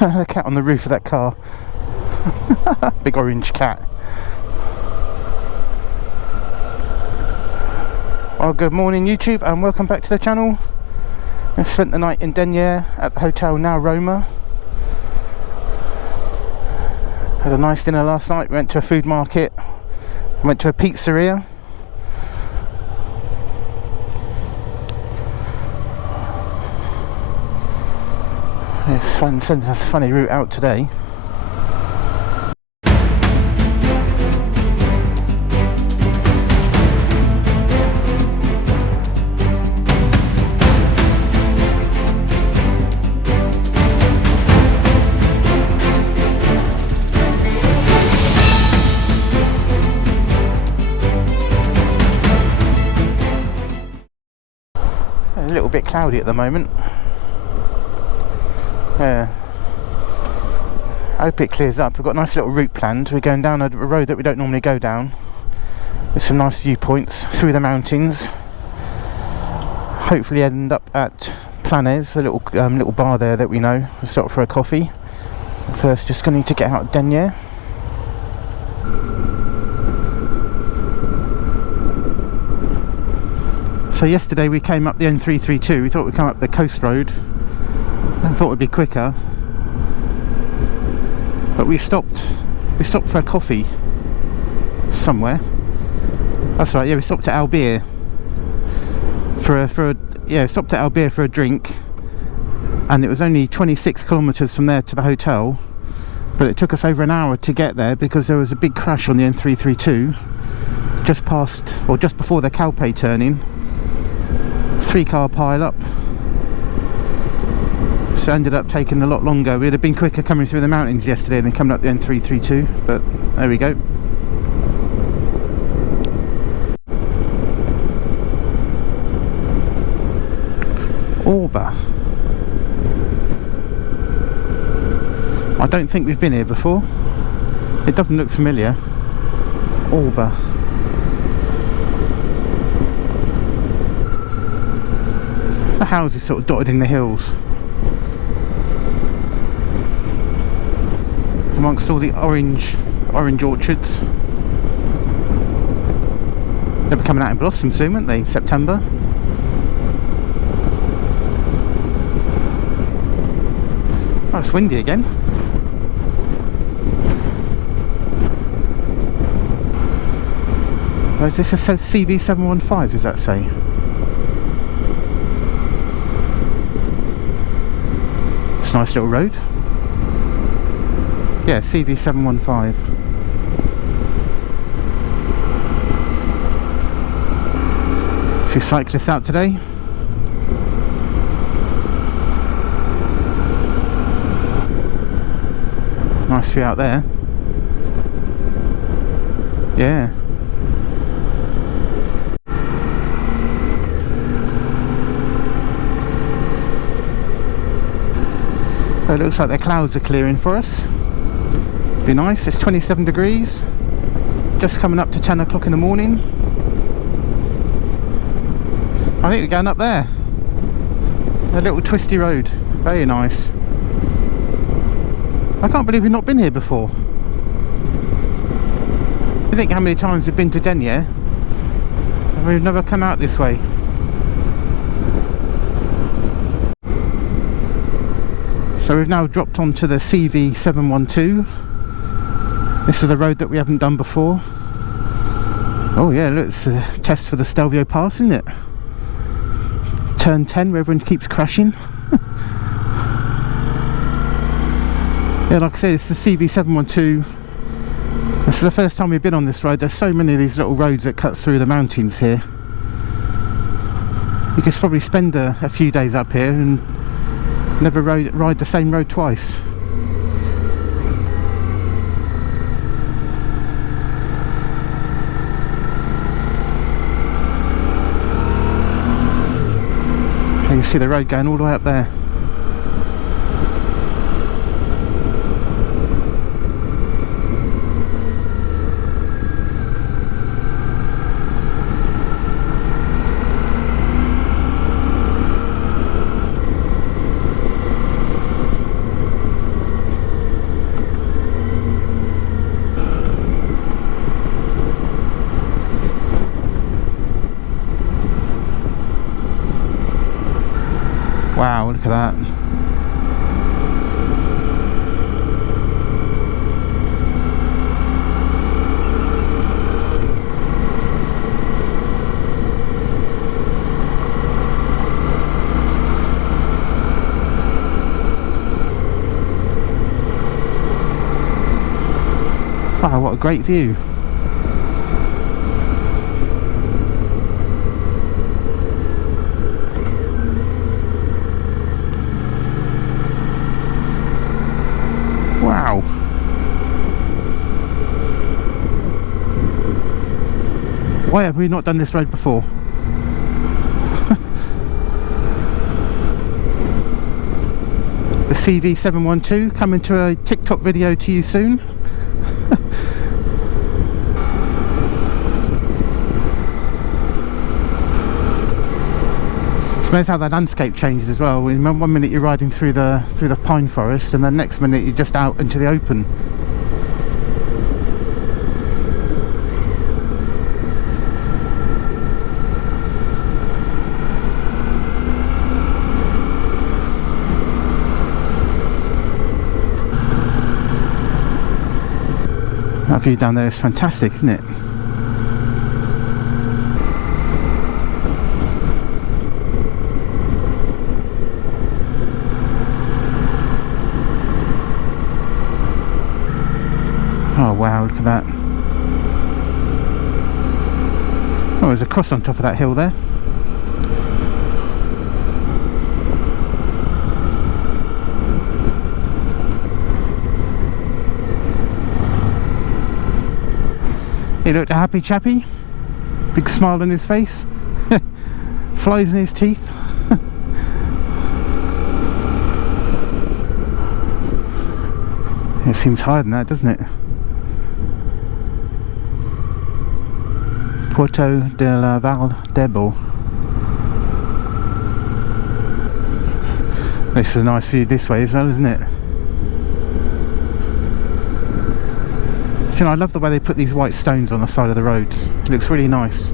The cat on the roof of that car. Big orange cat. Well, good morning YouTube and welcome back to the channel. I spent the night in Denia at the Hotel Now Roma. Had a nice dinner last night, went to a food market, went to a pizzeria. It's fun, that's a funny route out today. A little bit cloudy at the moment. Yeah. I hope it clears up. We've got a nice little route planned. We're going down a road that we don't normally go down, with some nice viewpoints through the mountains. Hopefully end up at Planes, the little bar there that we know. We'll stop for a coffee. First, just going to need to get out of Denia. So yesterday we came up the N332. We thought we'd come up the coast road. I thought it would be quicker, but we stopped for a coffee somewhere. That's right, yeah, we stopped at Albir stopped at Albir for a drink, and it was only 26 kilometers from there to the hotel, but it took us over an hour to get there because there was a big crash on the N332 just before the Calpe turning. 3-car pile up. So ended up taking a lot longer. We'd have been quicker coming through the mountains yesterday than coming up the N332, but there we go. Orba. I don't think we've been here before. It doesn't look familiar. Orba. The houses sort of dotted in the hills, amongst all the orange orchards. They'll be coming out in blossom soon, won't they? September. Oh, it's windy again. Oh, this says CV715, does that say? It's a nice little road. Yeah, CV715. A few cyclists out today. Nice view out there. Yeah. So it looks like the clouds are clearing for us. Be nice. It's 27 degrees, just coming up to 10 o'clock in the morning. I think we're going up there, a little twisty road. Very nice. I can't believe we've not been here before. I think how many times we've been to Denia and we've never come out this way. So we've now dropped onto the CV712. This is the road that we haven't done before. Oh yeah, look, it's a test for the Stelvio Pass, isn't it? turn 10 where everyone keeps crashing. Yeah, like I said, it's the CV712. This is the first time we've been on this road. There's so many of these little roads that cut through the mountains here. You could probably spend a few days up here and never ride the same road twice. You can see the road going all the way up there. Wow, look at that. Wow, what a great view. Wow. Why have we not done this road before? The CV712 coming to a TikTok video to you soon. It's how that landscape changes as well. One minute you're riding through the pine forest, and the next minute you're just out into the open. That view down there is fantastic, isn't it? Oh wow, look at that. Oh, there's a cross on top of that hill there. He looked a happy chappy. Big smile on his face. Flies in his teeth. It seems higher than that, doesn't it? Puerto de la Valdebo. This is a nice view this way as well, isn't it? You know, I love the way they put these white stones on the side of the roads. It looks really nice.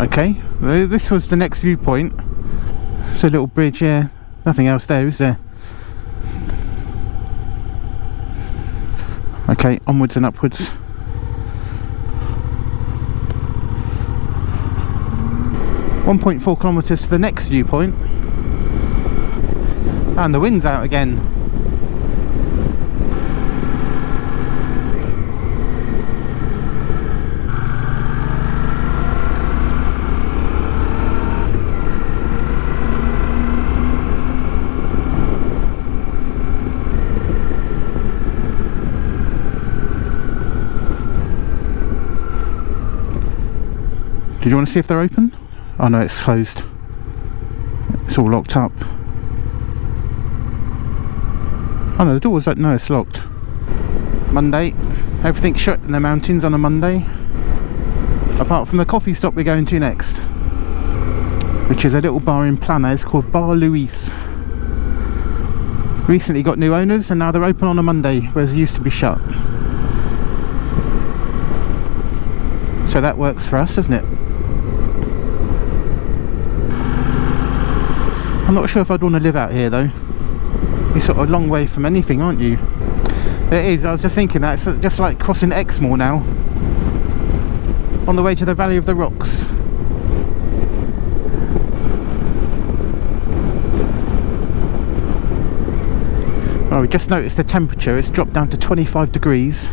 Okay, this was the next viewpoint. It's a little bridge here. Nothing else there, is there? Okay, onwards and upwards. .4 kilometres to the next viewpoint. And the wind's out again. Did you want to see if they're open? Oh no, it's closed. It's all locked up. Oh no, the door's open. No, it's locked. Monday. Everything's shut in the mountains on a Monday. Apart from the coffee stop we're going to next. Which is a little bar in Plana. It's called Bar Luis. Recently got new owners and now they're open on a Monday, whereas it used to be shut. So that works for us, doesn't it? I'm not sure if I'd want to live out here though. You're sort of a long way from anything, aren't you? It is, I was just thinking that, it's just like crossing Exmoor now. On the way to the Valley of the Rocks. Well, we just noticed the temperature, it's dropped down to 25 degrees.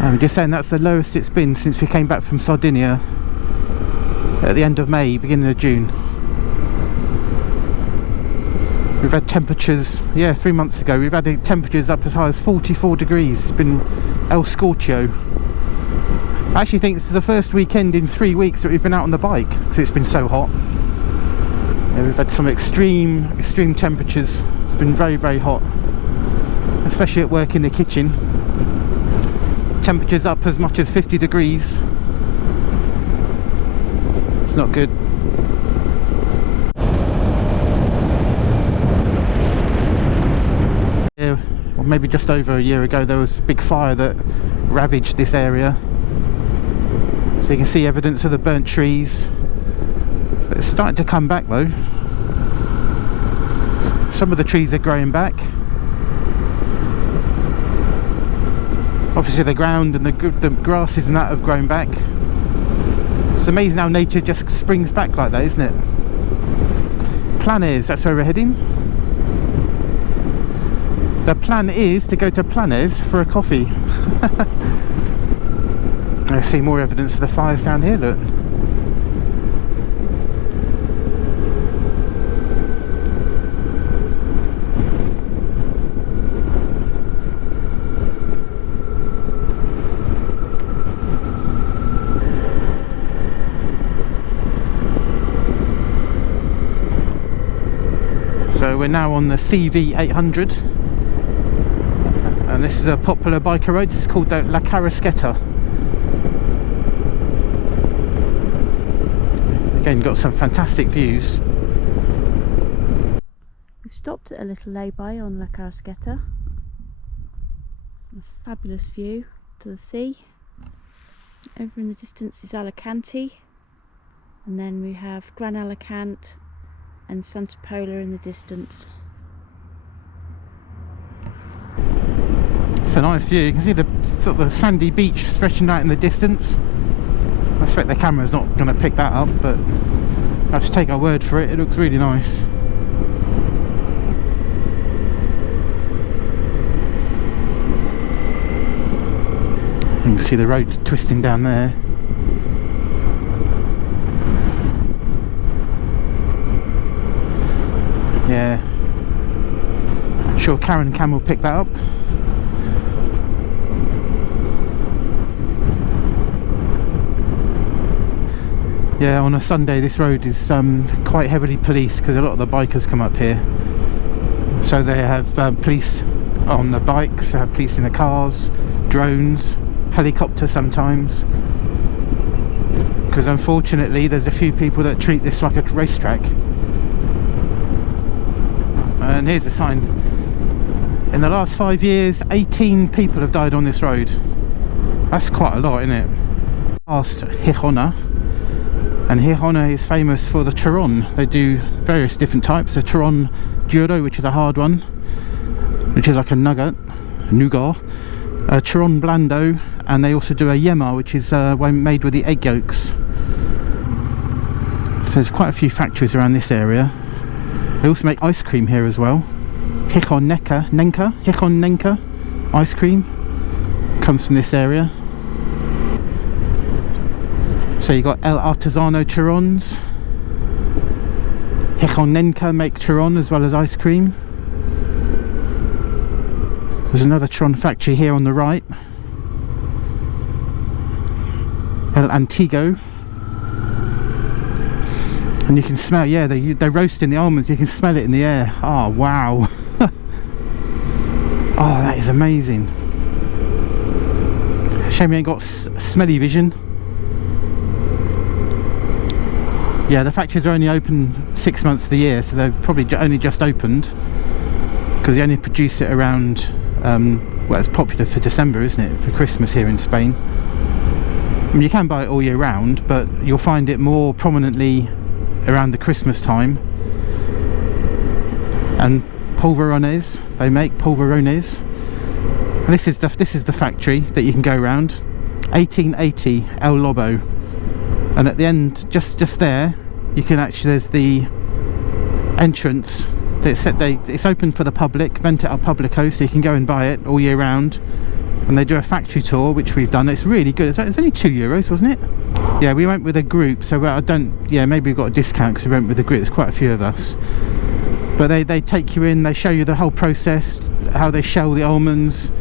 I'm just saying that's the lowest it's been since we came back from Sardinia at the end of May, beginning of June. We've had temperatures, yeah, 3 months ago, we've had temperatures up as high as 44 degrees. It's been El Scorchio. I actually think this is the first weekend in 3 weeks that we've been out on the bike because it's been so hot. Yeah, we've had some extreme temperatures. It's been very, very hot, especially at work in the kitchen. Temperatures up as much as 50 degrees. It's not good. Yeah, or maybe just over a year ago there was a big fire that ravaged this area. So you can see evidence of the burnt trees. But it's starting to come back though. Some of the trees are growing back. Obviously the ground and the grasses and that have grown back. It's amazing how nature just springs back like that, isn't it? Planes, that's where we're heading. The plan is to go to Planes for a coffee. I see more evidence of the fires down here, look. So we're now on the CV 800 and this is a popular biker road. It's called the La Carrasqueta. Again, got some fantastic views. We've stopped at a little lay-by on La Carrasqueta. A fabulous view to the sea. Over in the distance is Alicante, and then we have Gran Alicante and Santa Pola in the distance. It's a nice view. You can see the sort of sandy beach stretching out in the distance. I expect the camera's not going to pick that up, but I have to take our word for it. It looks really nice. You can see the road twisting down there. Yeah, I'm sure Karen Cam will pick that up. Yeah, on a Sunday this road is quite heavily policed because a lot of the bikers come up here. So they have police on the bikes, they have police in the cars, drones, helicopters sometimes. Because unfortunately there's a few people that treat this like a racetrack. And here's a sign. In the last 5 years, 18 people have died on this road. That's quite a lot, isn't it? Past Gijona. And Gijona is famous for the Turon. They do various different types. A Turon Duro, which is a hard one, which is like a nougat. A Turon Blando. And they also do a Yema, which is one made with the egg yolks. So there's quite a few factories around this area. They also make ice cream here as well. Gijón Nenca ice cream comes from this area. So you got El Artesano Turons. Gijón Nenca make Turon as well as ice cream. There's another Turon factory here on the right. El Antigo. And you can smell, yeah, they're roasting the almonds, you can smell it in the air. Oh, wow. Oh, that is amazing. Shame we ain't got smelly vision. Yeah, the factories are only open 6 months of the year, so they've probably only just opened. Because they only produce it around, well, it's popular for December, isn't it? For Christmas here in Spain. I mean, you can buy it all year round, but you'll find it more prominently around the Christmas time. And polverones, they make polverones. And this is the factory that you can go around. 1880 El Lobo. And at the end, just there, you can actually, there's the entrance. It's open for the public, Venta al Publico, so you can go and buy it all year round. And they do a factory tour, which we've done. It's really good. It's only €2, wasn't it? Yeah, we went with a group, so maybe we got a discount because we went with a group. There's quite a few of us. But they take you in, they show you the whole process, how they shell the almonds,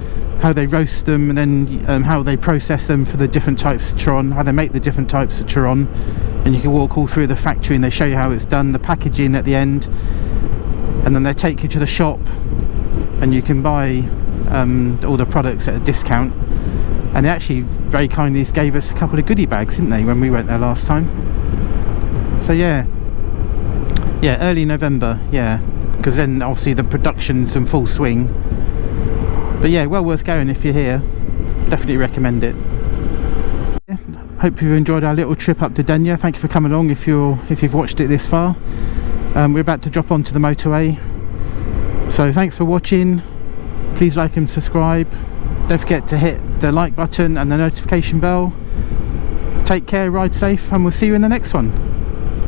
how they roast them, and then how they process them for the different types of churron, how they make the different types of churron. And you can walk all through the factory and they show you how it's done, the packaging at the end. And then they take you to the shop and you can buy all the products at a discount. And they actually very kindly gave us a couple of goodie bags, didn't they, when we went there last time. So yeah, early November, yeah, because then obviously the production's in full swing. But yeah, well worth going if you're here. Definitely recommend it. Yeah, hope you've enjoyed our little trip up to Denia. Thank you for coming along if you've watched it this far. We're about to drop onto the motorway. So thanks for watching. Please like and subscribe. Don't forget to hit the like button and the notification bell. Take care, ride safe, and we'll see you in the next one.